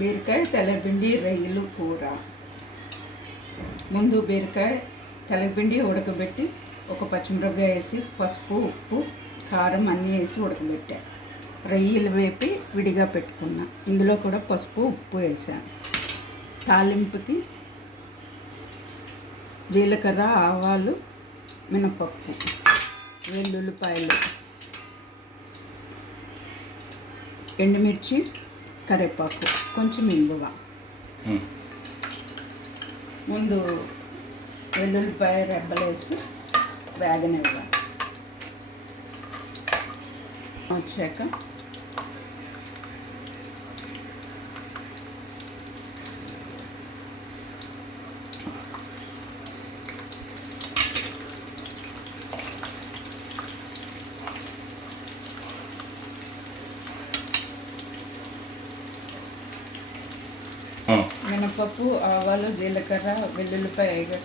బీరకాయ తెల్లపిండి రొయ్యలు కూర. ముందు బీరకాయ తెల్లపిండి ఉడకబెట్టి ఒక పచ్చిమిరపకాయ వేసి పసుపు ఉప్పు కారం అన్నీ వేసి ఉడకబెట్టా. రొయ్యలు వేపి విడిగా పెట్టుకున్నా. ఇందులో కూడా పసుపు ఉప్పు వేసాను తాలింపుకి జీలకర్ర ఆవాలు మినపప్పు వెల్లుల్లిపాయలు ఎండుమిర్చి కరివేపాకు కొంచెం ఇంగువ. ముందు వెల్లుల్లిపాయ రెబ్బలేసి వేగనివ్వాలి. వచ్చాక మినపప్పు ఆవాలు జీలకర్ర వెల్లుల్లిపాయ ఎండు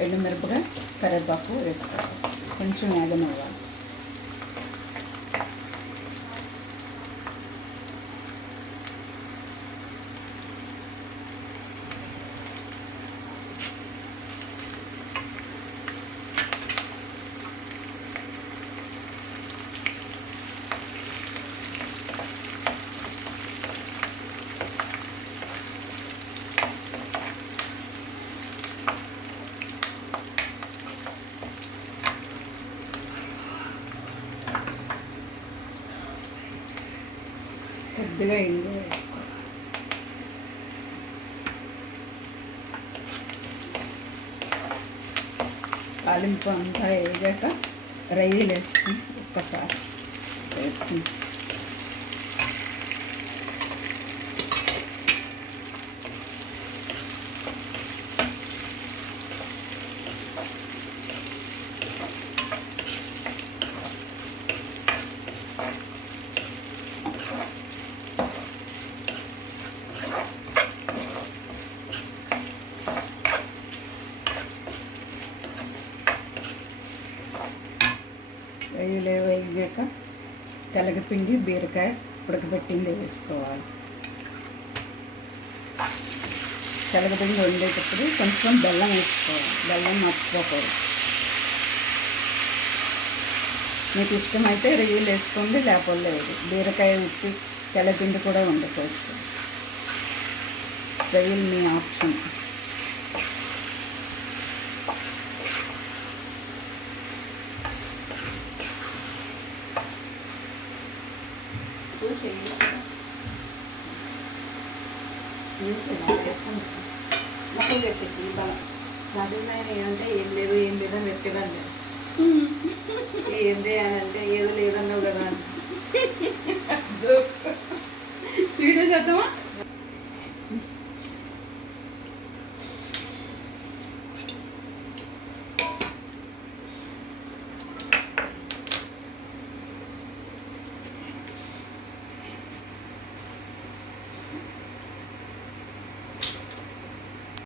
ఎండుమిరపకాయ కరివేపాకు వేసుకోవాలి. కొంచెం వేగనివ్వాలి. కొద్దిగా ఇంగు వేసుకోవాలి తాలింపు అంతా వేగాక రైలు వేసుకుని ఒక్కసారి వేసుకుంటాం రొయ్యలు వేగాక తెలగపిండి బీరకాయ ఉడకబెట్టింది వేసుకోవాలి. తెలగపిండి వండేటప్పుడు కొంచెం బెల్లం వేసుకోవాలి. బెల్లం మర్చిపోకూడదు. మీకు ఇష్టమైతే రొయ్యలు వేసుకోండి లేకపోతే లేదు. బీరకాయ ఉప్పి తెల్లపిండి కూడా వండుకోవచ్చు. రొయ్యలు మీ ఆప్షన్. మొక్కలు పెట్టేసి బలం చదువుమైన ఏమంటే ఏం లేదు. ఏం లేదని వెతకదండి ఏం చేయాలంటే ఏదో లేదన్నావు కదా. అని. వీడియో చేద్దామా?